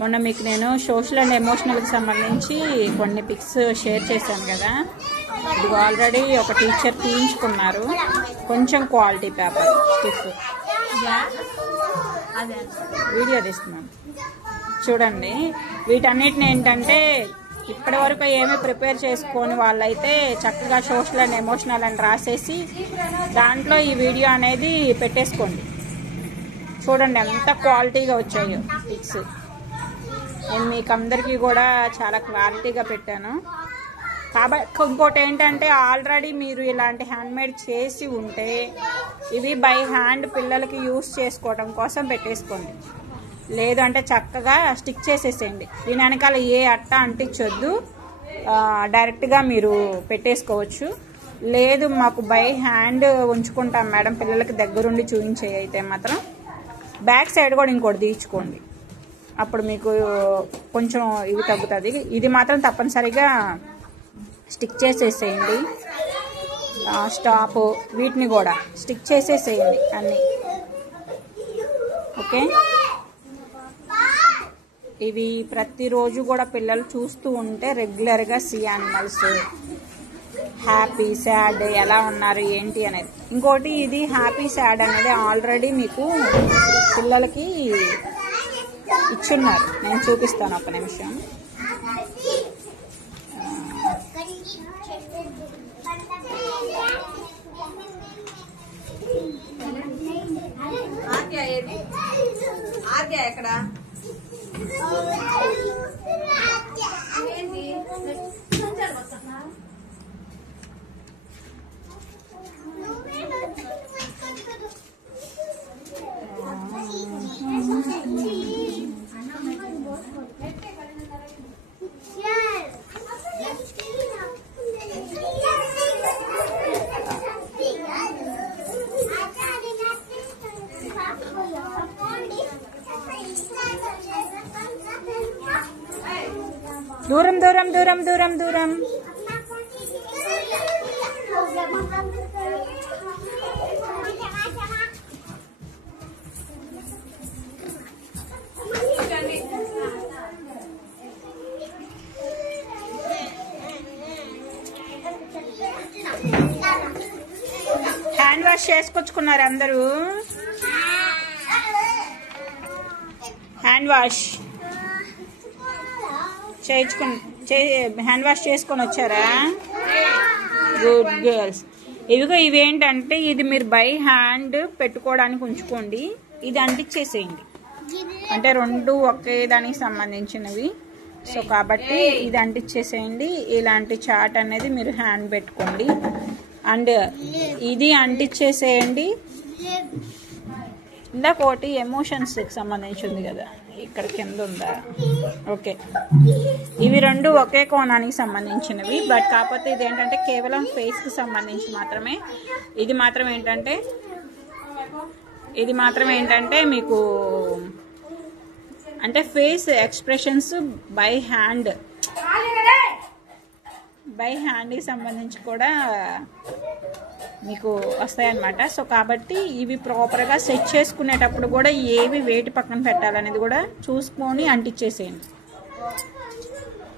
మొన్న మీకు నేను సోషల్ అండ్ ఎమోషనల్కి సంబంధించి కొన్ని పిక్స్ షేర్ చేశాను కదా, ఇది ఆల్రెడీ ఒక టీచర్ తీయించుకున్నారు. కొంచెం క్వాలిటీ పేపర్ స్టిఫ్ వీడియో తీస్తున్నాను చూడండి. వీటన్నిటిని ఏంటంటే ఇప్పటి వరకు ఏమీ ప్రిపేర్ చేసుకొని వాళ్ళైతే చక్కగా సోషల్ అండ్ ఎమోషనల్ అని రాసేసి దాంట్లో ఈ వీడియో అనేది పెట్టేసుకోండి. చూడండి ఎంత క్వాలిటీగా వచ్చాయో పిక్స్. నేను మీకు అందరికీ కూడా చాలా క్లారిటీగా పెట్టాను. కాబట్టి ఇంకోటి ఏంటంటే ఆల్రెడీ మీరు ఇలాంటి హ్యాండ్మేడ్ చేసి ఉంటే ఇవి బై హ్యాండ్ పిల్లలకి యూస్ చేసుకోవడం కోసం పెట్టేసుకోండి. లేదంటే చక్కగా స్టిక్ చేసేసేయండి. దీని వెనకాల ఏ అట్ట అంటించొద్దు, డైరెక్ట్గా మీరు పెట్టేసుకోవచ్చు. లేదు మాకు బై హ్యాండ్ ఉంచుకుంటాం మేడం పిల్లలకి దగ్గరుండి చూపించే అయితే మాత్రం బ్యాక్ సైడ్ కూడా ఇంకోటి తీయించుకోండి. అప్పుడు మీకు కొంచెం ఇవి తగ్గుతుంది. ఇది మాత్రం తప్పనిసరిగా స్టిక్ చేసేసేయండి. స్టాప్ వీటిని కూడా స్టిక్ చేసేసేయండి అన్నీ. ఓకే, ఇవి ప్రతిరోజు కూడా పిల్లలు చూస్తూ ఉంటే రెగ్యులర్గా సీ యానిమల్స్ హ్యాపీ సాడ్ ఎలా ఉన్నారు ఏంటి అనేది. ఇంకోటి ఇది హ్యాపీ సాడ్ అనేది ఆల్రెడీ మీకు పిల్లలకి ఇచ్చున్నారు. నేను చూపిస్తాను ఒక నిమిషం. దూరం దూరం దూరం దూరం దూరం. హ్యాండ్ వాష్ చేసుకొచ్చుకున్నారు అందరూ? హ్యాండ్ వాష్ హ్యాండ్ వాష్ చేసుకొని వచ్చారా? Good girls. ఇవిగో ఇవేంటంటే ఇది మీరు బై హ్యాండ్ పెట్టుకోవడానికి ఉంచుకోండి. ఇది అంటించేసేయండి. అంటే రెండు ఒకే దానికి సంబంధించినవి. సో కాబట్టి ఇది అంటించేసేయండి. ఇలాంటి చాట్ అనేది మీరు హ్యాండ్ పెట్టుకోండి. అండ్ ఇది అంటించేసేయండి. ఇందాక ఒకటి ఎమోషన్స్కి సంబంధించింది కదా, ఇక్కడ కింద ఉందా? ఓకే, ఇవి రెండు ఒకే కోణానికి సంబంధించినవి. బట్ కాకపోతే ఇదేంటంటే కేవలం ఫేస్కి సంబంధించి మాత్రమే. ఇది మాత్రం ఏంటంటే మీకు అంటే ఫేస్ ఎక్స్ప్రెషన్స్ బై హ్యాండ్కి సంబంధించి కూడా మీకు వస్తాయన్నమాట. సో కాబట్టి ఇవి ప్రాపర్గా సెట్ చేసుకునేటప్పుడు కూడా ఏవి వేటి పక్కన పెట్టాలనేది కూడా చూసుకొని అంటించేసేయండి.